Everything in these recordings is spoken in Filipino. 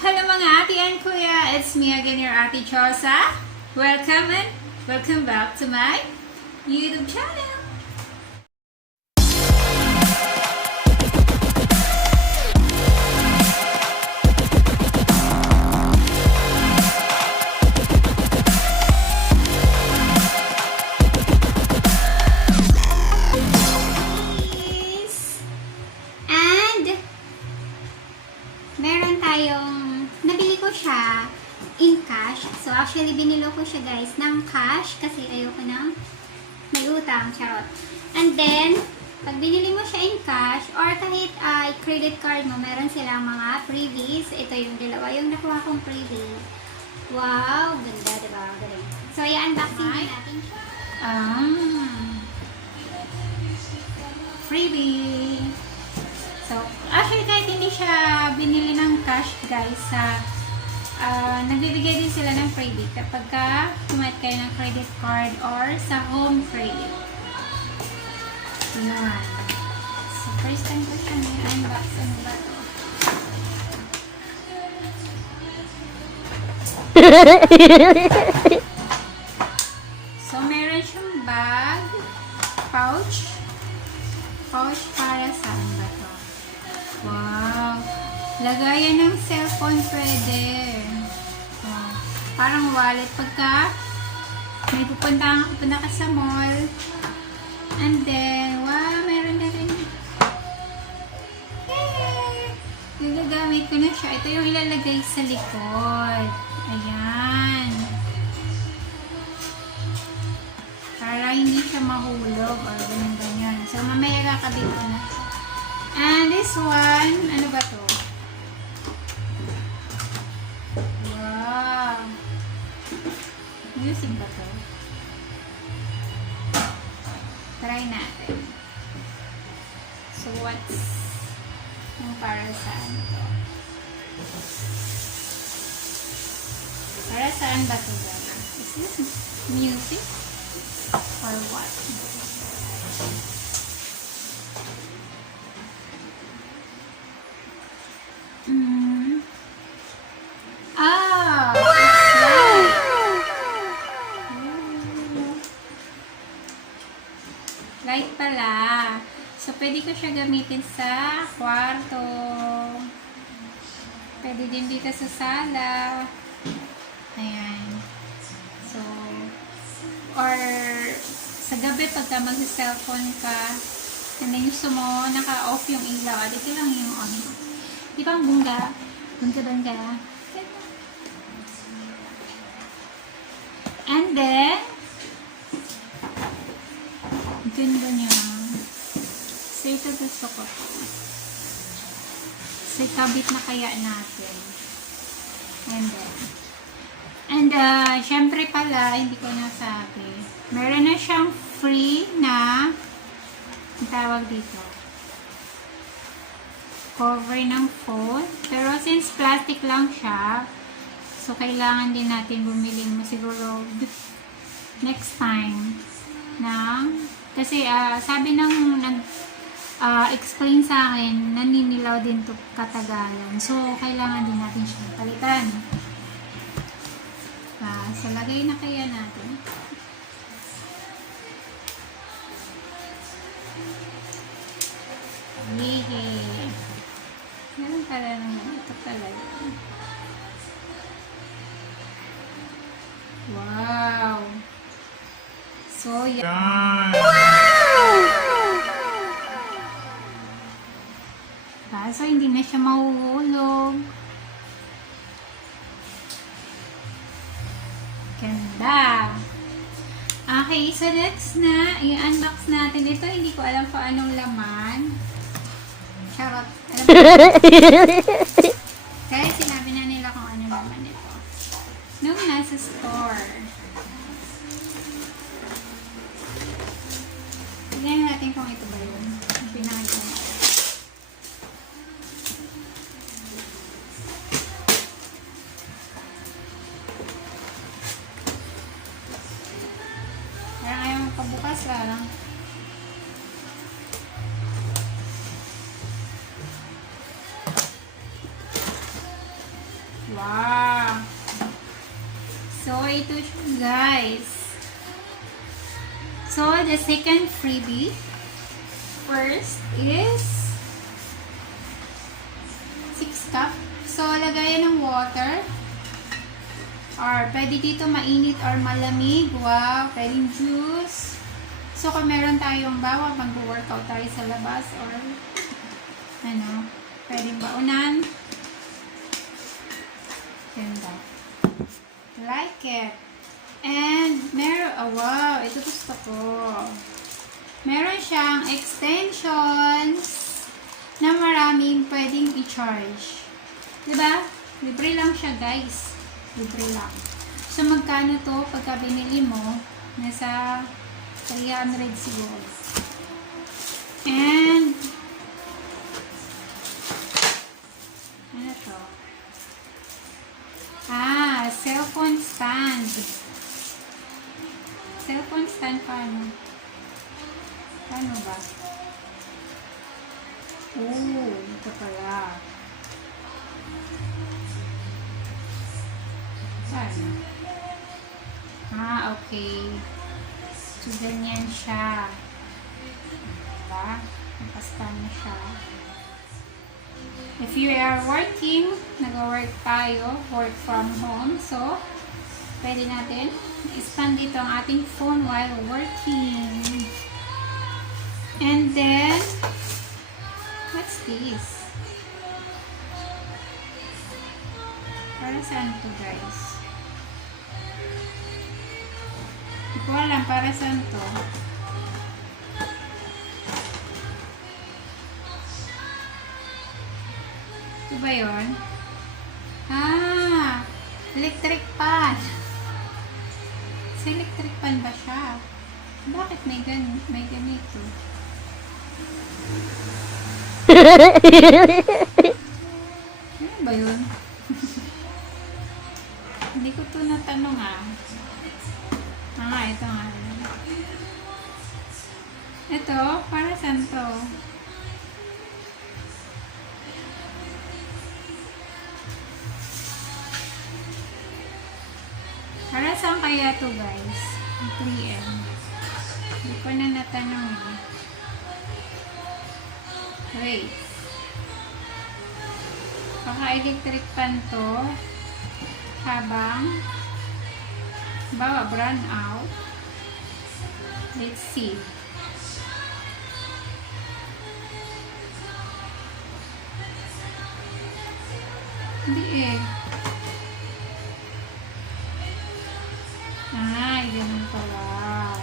Hello mga ate and kuya, it's me again, your Ate Chosa. Welcome and welcome back to my YouTube channel. And meron tayong nabili ko siya in cash. So, actually, binilo ko siya, guys, ng cash kasi ayoko nang may utang. Charot. And then, pag binili mo siya in cash or kahit credit card mo, meron silang mga freebies. Ito yung dalawa. Yung nakuha kong freebie. Wow! Ganda, diba? Galing. So, i-unboxing natin siya. Freebie! So, actually, kahit hindi siya binili ng cash, guys, nagbibigay din sila ng freebie kapag kumayad kayo ng credit card or sa home credit. Yan. So, first time ko siya na-unbox. Ano ba ito? So, meron siyang bag, pouch para saan ba ito? Wow! Lagayan ng cellphone pwede. Wow. Parang wallet pagka may pupunta ka sa mall. And then, wow, meron na rin. Yay! Nagagamit ko na siya. Ito yung ilalagay sa likod. Ayan. Para hindi siya mahulog or ganyan-ganyan. So, mamaya kakabit ko na. And this one, ano ba to? Wow! Music ba to? Try natin. So, what's yung para saan to? Para saan ba to, guys? Is this music? Or what? Ah! Wow! Light pala. So, pwede ko siya gamitin sa kwarto. Pwede din dito sa sala. Ayan. So, or sa gabi pagka mag-cellphone ka, and then gusto mo, naka-off yung ilaw. Dito lang yung on. Di ba ang bungga? Bungga. And then, ganda niya. So, ito gusto ko to. So, kabit na kaya natin. And syempre pala, hindi ko nasabi. Meron na siyang free na, ang tawag dito, cover ng phone. Pero since plastic lang siya, so kailangan din natin bumili mo siguro next time kasi sabi ng explain sa akin, naninilaw din to katagalan. So, kailangan din natin siya palitan. So, lagay na kaya natin. Yehey! Meron pala naman. Ito pala yun. Wow! So, yan. Wow! So, hindi na siya mahuhulog. Ganda! Okay, so next na, i-unbox natin. Ito, hindi ko alam kung anong laman. Charot. Alam mo? Kaya sinabi na nila kung ano laman ito. Nung nasa store. Tignan natin kung ito ba yun. Ang pinakita natin. Parang ayaw magpabukas lang. Wow! So, ito siya, guys. So, the second freebie first is 6 cup. So, lagayan ng water. Or, pwede dito mainit or malamig. Wow! Pwedeng juice. So, kung meron tayong bawa, mag-workout tayo sa labas or ano, pwedeng baunan. Ganda. Like it. And, meron, oh wow, ito gusto ko. Meron siyang extensions na maraming pwedeng i-charge. Diba? Libre lang siya, guys. Libre lang. So, magkano to pagka binili mo? Nasa 300 siguro. And, ano to? Cellphone stand. Cellphone stand paano? Paano ba? Oh, ito pala. Paano? Okay. So, ganyan siya. Diba? Nakastan na siya. If you are working, nag-work tayo, work from home, so, pwede natin i-stand dito ang ating phone while working. And then, what's this? Para saan to, guys? Hindi ko alam para saan to. Ito ba yun? Electric pan. Sa electric pan ba siya? Bakit may ganito? Ano ba yun? Hindi ko ito natanong ito nga. Ito, para saan to? Para saan kaya to, guys? 3M. Hindi ko na natanong. Wait. Baka electric pan to. Habang bawa brown out. Let's see. Hindi ganun pala.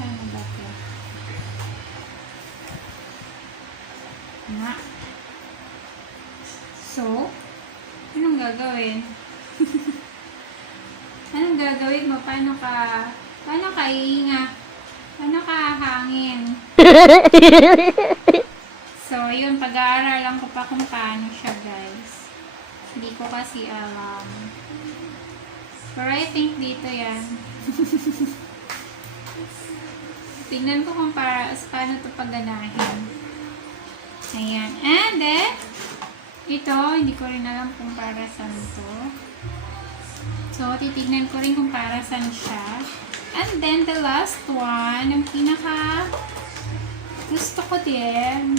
Ano ba ito? So, anong gagawin? Anong gagawin mo? Paano ka iinga? Paano ka hangin? So, yun, pag-aaralan ko pa kung paano siya, guys. Hindi ko kasi alam. Pero I think dito yan. Tingnan ko kung paano ito pagganahin. Ayan. And then, ito, hindi ko rin alam kung para saan to. So, titignan ko rin kung para saan siya. And then, the last one, ang pinaka gusto ko din.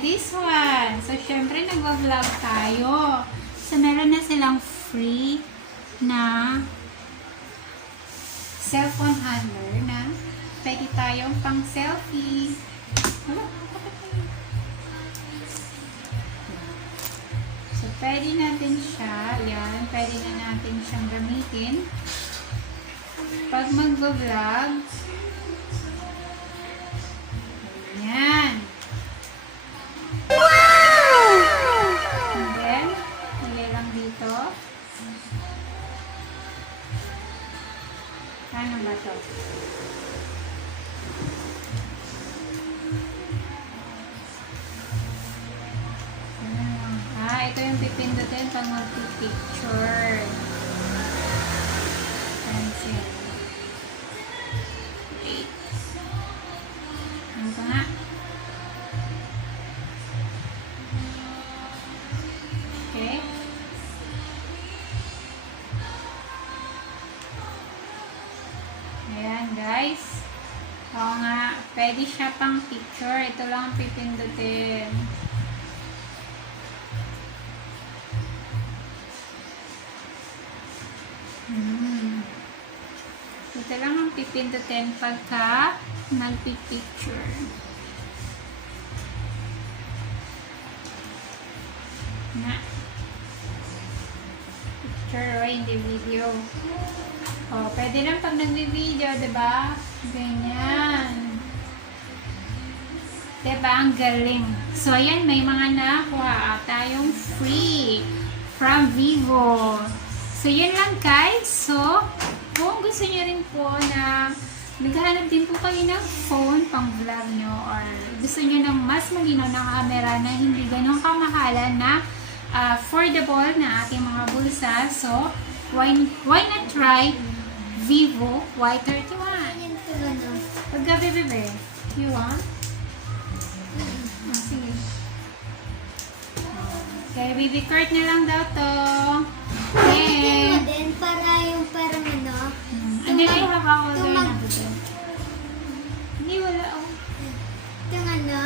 This one. So, syempre, nag-vlog tayo. So, meron na silang free na cellphone handler na pwede tayong pang selfie. So, pwede natin siya. Yan. Pwede na natin siyang gamitin. Pag mag-vlog. Yan. Wow! And then, ilay lang dito. Ano ba ito? Ito yung pipindutin pag mag-picture. Pencil. Wait. Ano pa nga? Okay. Ayan, guys. Oo nga, pwede siya pang picture. Ito lang ang pipindutin. Ito lang ang pipindutin pagka nagpipicture. Na. Picture o hindi video. O, pwede lang pag nagbi-video, diba? Ganyan. Diba? Ang galing. So, ayan, may mga nakuha tayong free from Vivo. So, yan lang guys. So, kung gusto nyo rin po na naghahanap din po kayo ng phone pang vlog nyo or gusto nyo ng mas malinaw na camera na hindi ganun kamahalan na affordable na ating mga bulsa. So, why not try Vivo Y31? Paggabi, bebe. You want? Sige. Okay, baby Kurt na lang daw to. Pwede mo din para yung parang ano. Hindi na yung haba ko doon na dito. Hindi, wala ako. Itong ano,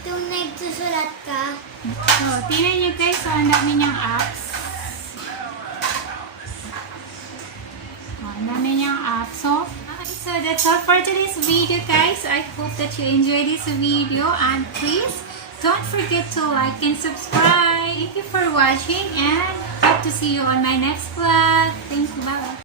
itong nagsusulat ka. So, tingnan nyo guys, so ang dami niyang apps. Ang dami niyang apps. So that's all for today's video guys. I hope that you enjoyed this video and please don't forget to like and subscribe. Thank you for watching and hope to see you on my next vlog.